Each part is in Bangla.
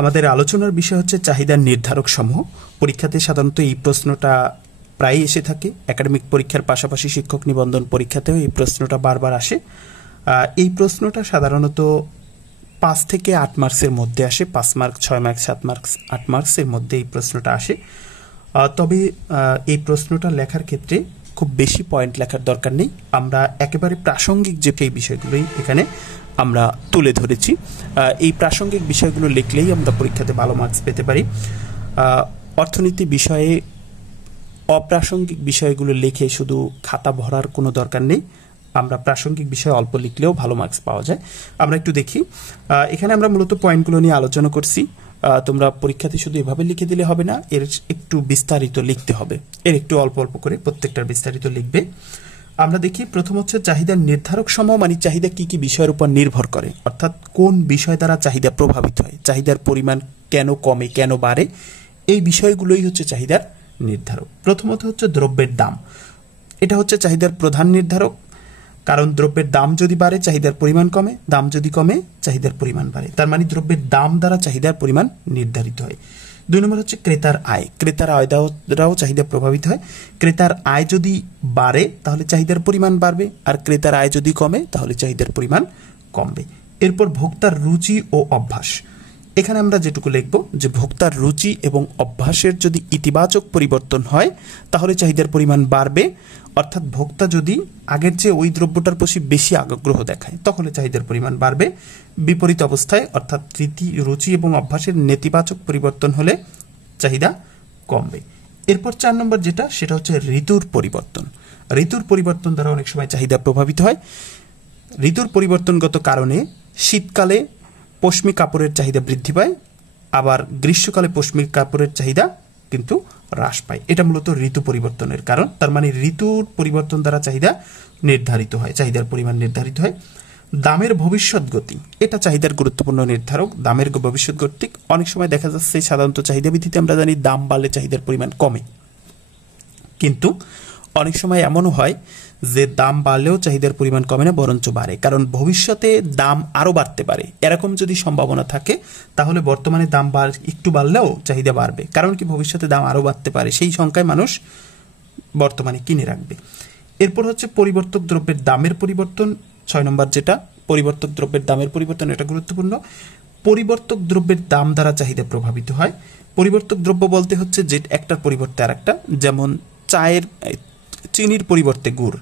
আমাদের আলোচনার বিষয় হচ্ছে চাহিদার নির্ধারক সমূহ। পরীক্ষাতে সাধারণত এই প্রশ্নটা প্রায় এসে থাকে। একাডেমিক পরীক্ষার পাশাপাশি শিক্ষক নিবন্ধন পরীক্ষাতেও এই প্রশ্নটা বারবার আসে। এই প্রশ্নটা সাধারণত 5 থেকে 8 মার্কসের মধ্যে আসে। 5 মার্ক, 6 মার্ক, 7 মার্ক, 8 মার্কসের মধ্যে এই প্রশ্নটা আসে। তবে এই প্রশ্নটা লেখার ক্ষেত্রে খুব বেশি পয়েন্ট লেখার দরকার নেই। আমরা একেবারে প্রাসঙ্গিক যে বিষয়গুলোই এখানে আমরা তুলে ধরেছি, এই প্রাসঙ্গিক বিষয়গুলো লিখলেই আমরা পরীক্ষাতে ভালো মার্কস পেতে পারি। অর্থনীতি বিষয়ে অপ্রাসঙ্গিক বিষয়গুলো লিখে শুধু খাতা ভরার কোনো দরকার নেই। আমরা প্রাসঙ্গিক বিষয় অল্প লিখলেও ভালো মার্কস পাওয়া যায়। আমরা একটু দেখি। এখানে আমরা মূলত পয়েন্টগুলো নিয়ে আলোচনা করছি। তোমরা পরীক্ষাতে শুধু এভাবে লিখে দিলে হবে না, এর একটু বিস্তারিত লিখতে হবে। এর একটু অল্প অল্প করে প্রত্যেকটার বিস্তারিত লিখবে। আমরা দেখি, প্রথম হচ্ছে চাহিদার নির্ধারক সমূহ, মানে চাহিদা কি কি বিষয়ের উপর নির্ভর করে, অর্থাৎ কোন বিষয় দ্বারা চাহিদা প্রভাবিত হয়, চাহিদার পরিমাণ কেন কমে কেন বাড়ে, এই বিষয়গুলোই হচ্ছে চাহিদার নির্ধারক। প্রথমত হচ্ছে দ্রব্যের দাম। এটা হচ্ছে চাহিদার প্রধান নির্ধারক, কারণ দ্রব্যের দাম যদি বাড়ে চাহিদার পরিমাণ কমে, দাম যদি কমে চাহিদার পরিমাণ বাড়ে। তার মানে দ্রব্যের দাম দ্বারা চাহিদার পরিমাণ নির্ধারিত হয়। 2 নম্বর হচ্ছে ক্রেতার আয়। ক্রেতার আয় দ্বারাও চাহিদা প্রভাবিত হয়। ক্রেতার আয় যদি বাড়ে তাহলে চাহিদার পরিমাণ বাড়বে, আর ক্রেতার আয় যদি কমে তাহলে চাহিদার পরিমাণ কমবে। এরপর ভোক্তার রুচি ও অভ্যাস। এখানে আমরা যেটুকু লিখব যে ভোক্তার রুচি এবং অভ্যাসের যদি ইতিবাচক পরিবর্তন হয় তাহলে চাহিদার পরিমাণ বাড়বে, অর্থাৎ ভোক্তা যদি আগের চেয়ে ওই দ্রব্যটার প্রতি বেশি আগ্রহ দেখায় তখন চাহিদার পরিমাণ বাড়বে। বিপরীত অবস্থায় অর্থাৎ রুচি এবং অভ্যাসের নেতিবাচক পরিবর্তন হলে চাহিদা কমবে। এরপর 4 নম্বর যেটা, সেটা হচ্ছে ঋতুর পরিবর্তন। ঋতুর পরিবর্তন দ্বারা অনেক সময় চাহিদা প্রভাবিত হয়। ঋতুর পরিবর্তনগত কারণে শীতকালে পশমি কাপড়ের চাহিদা বৃদ্ধি পায়, আবার গ্রীষ্মকালে পশমি কাপড়ের চাহিদা কিন্তু হ্রাস পায়। এটা মূলত ঋতু পরিবর্তনের কারণ। তার মানে ঋতুর পরিবর্তন দ্বারা চাহিদা নির্ধারিত হয়, চাহিদার পরিমাণ নির্ধারিত হয়। দামের ভবিষ্যৎ গতি, এটা চাহিদার গুরুত্বপূর্ণ নির্ধারক। দামের ভবিষ্যৎ গতি অনেক সময় দেখা যাচ্ছে, সাধারণত চাহিদা ভিত্তিতে আমরা জানি দাম বাড়লে চাহিদার পরিমাণ কমে, কিন্তু অনেক সময় এমনও হয় যে দাম বাড়লেও চাহিদার পরিমাণ কমে না, বরঞ্চ বাড়ে। কারণ ভবিষ্যতে দাম আরো বাড়তে পারে, এরকম যদি সম্ভাবনা থাকে তাহলে বর্তমানে দাম একটু বাড়লেও চাহিদা বাড়বে। কারণ কি, ভবিষ্যতে দাম আরো বাড়তে পারে, সেই সংখ্যায় মানুষ বর্তমানে কিনে রাখবে। এরপর হচ্ছে পরিবর্তক দ্রব্যের দামের পরিবর্তন। 6 নম্বর যেটা, পরিবর্তক দ্রব্যের দামের পরিবর্তন, এটা গুরুত্বপূর্ণ। পরিবর্তক দ্রব্যের দাম দ্বারা চাহিদা প্রভাবিত হয়। পরিবর্তক দ্রব্য বলতে হচ্ছে যে একটার পরিবর্তে আরেকটা, যেমন চিনির পরিবর্তে গুড়।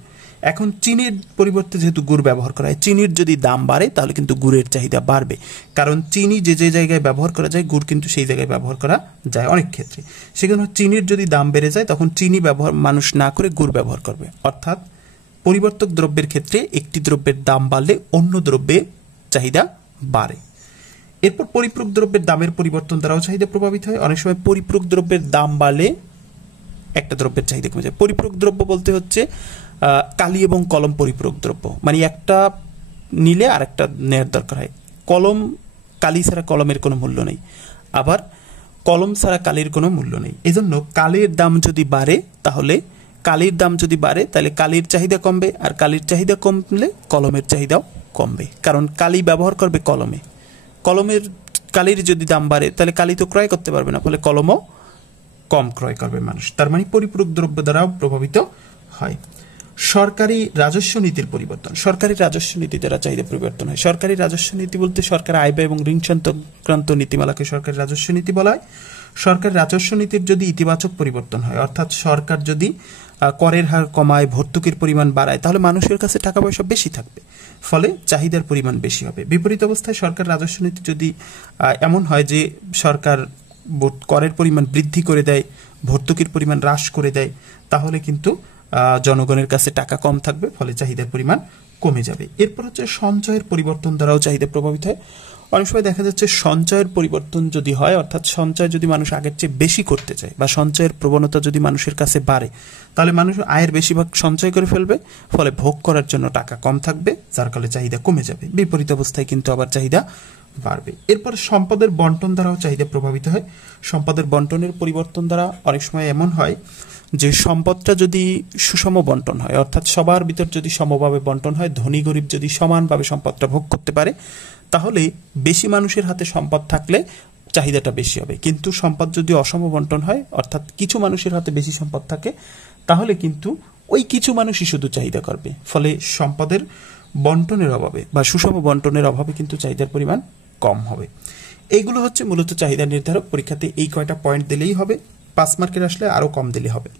এখন চিনির পরিবর্তে যেহেতু গুড় ব্যবহার করা হয়, চিনির যদি দাম বাড়ে তাহলে কিন্তু গুড়ের চাহিদা বাড়বে। কারণ চিনি যে যে জায়গায় ব্যবহার করা যায়, গুড় কিন্তু সেই জায়গায় ব্যবহার করা যায় অনেক ক্ষেত্রে। সেখানে চিনির যদি দাম বেড়ে যায় তখন চিনি ব্যবহার মানুষ না করে গুড় ব্যবহার করবে। অর্থাৎ পরিবর্তক দ্রব্যের ক্ষেত্রে একটি দ্রব্যের দাম বাড়লে অন্য দ্রব্যে চাহিদা বাড়ে। এরপর পরিপূরক দ্রব্যের দামের পরিবর্তন দ্বারাও চাহিদা প্রভাবিত হয়। অনেক সময় পরিপূরক দ্রব্যের দাম বাড়লে একটা দ্রব্যের চাহিদা কমে যায়। পরিপূরক দ্রব্য বলতে হচ্ছে কালি এবং কলম পরিপূরক দ্রব্য, মানে একটা নিলে আরেকটা নেওয়ার দরকার হয়। কালি ছাড়া কলমের কোনো মূল্য নেই, আবার কলম ছাড়া কালির কোনো মূল্য নেই। এজন্য কালির দাম যদি বাড়ে তাহলে কালির চাহিদা কমবে, আর কালির চাহিদা কমলে কলমের চাহিদাও কমবে। কারণ কালি ব্যবহার করবে কালির যদি দাম বাড়ে তাহলে কালি তো ক্রয় করতে পারবে না, ফলে কলমও কম ক্রয় করবে মানুষ। তার মানে পরিপূরক দ্রব্য দ্বারাও প্রভাবিত হয়। সরকারি রাজস্ব নীতির পরিবর্তন। সরকারি রাজস্ব নীতি দ্বারা চাহিদা পরিবর্তন হয়। সরকারি রাজস্ব নীতি বলতে সরকার আয় ব্যয় এবং ঋণ সংক্রান্ত নীতিমালাকে সরকারি রাজস্ব নীতি বলা হয়। সরকারি রাজস্ব নীতির যদি ইতিবাচক পরিবর্তন হয়, অর্থাৎ সরকার যদি করের হার কমায়, ভর্তুকির পরিমাণ বাড়ায়, তাহলে মানুষের কাছে টাকা পয়সা বেশি থাকবে, ফলে চাহিদার পরিমাণ বেশি হবে। বিপরীত অবস্থায় সরকার রাজস্ব নীতি যদি এমন হয় যে সরকার করের পরিমাণ বৃদ্ধি করে দেয়, ভর্তুকির পরিমাণ হ্রাস করে দেয়, তাহলে কিন্তু জনগণের কাছে টাকা কম থাকবে, ফলে চাহিদার পরিমাণ কমে যাবে। এরপর হচ্ছে সঞ্চয়ের পরিবর্তন দ্বারাও চাহিদা প্রভাবিত হয়। অনেক সময় দেখা যাচ্ছে সঞ্চয়ের পরিবর্তন যদি হয়, অর্থাৎ সঞ্চয় যদি মানুষ আগের চেয়ে বেশি করতে চায় বা সঞ্চয়ের প্রবণতা যদি মানুষের কাছে বাড়ে, তাহলে মানুষ আয়ের বেশিরভাগ সঞ্চয় করে ফেলবে, ফলে ভোগ করার জন্য টাকা কম থাকবে, যার ফলে চাহিদা কমে যাবে। বিপরীত অবস্থায় কিন্তু আবার চাহিদা বাড়বে। এরপর সম্পদের বন্টন দ্বারাও চাহিদা প্রভাবিত হয়। সম্পদের বন্টনের পরিবর্তন দ্বারা অনেক সময় এমন হয় যে সম্পদটা যদি সুষম বন্টন হয়, অর্থাৎ সবার ভিতর যদি সমভাবে বন্টন হয়, ধনী গরিব যদি সমানভাবে সম্পদটা ভোগ করতে পারে, তাহলে বেশি মানুষের হাতে সম্পদ থাকলে চাহিদাটা বেশি হবে। কিন্তু সম্পদ যদি অসম বন্টন হয়, অর্থাৎ কিছু মানুষের হাতে বেশি সম্পদ থাকে, তাহলে কিন্তু ওই কিছু মানুষই শুধু চাহিদা করবে। ফলে সম্পদের বন্টনের অভাবে বা সুষম বন্টনের অভাবে কিন্তু চাহিদার পরিমাণ কম হবে। এইগুলো হচ্ছে মূলত চাহিদা নির্ধারক। পরীক্ষাতে এই কয়টা পয়েন্ট দিলেই হবে, 5 মার্কের আসলে আরো কম দিলে হবে।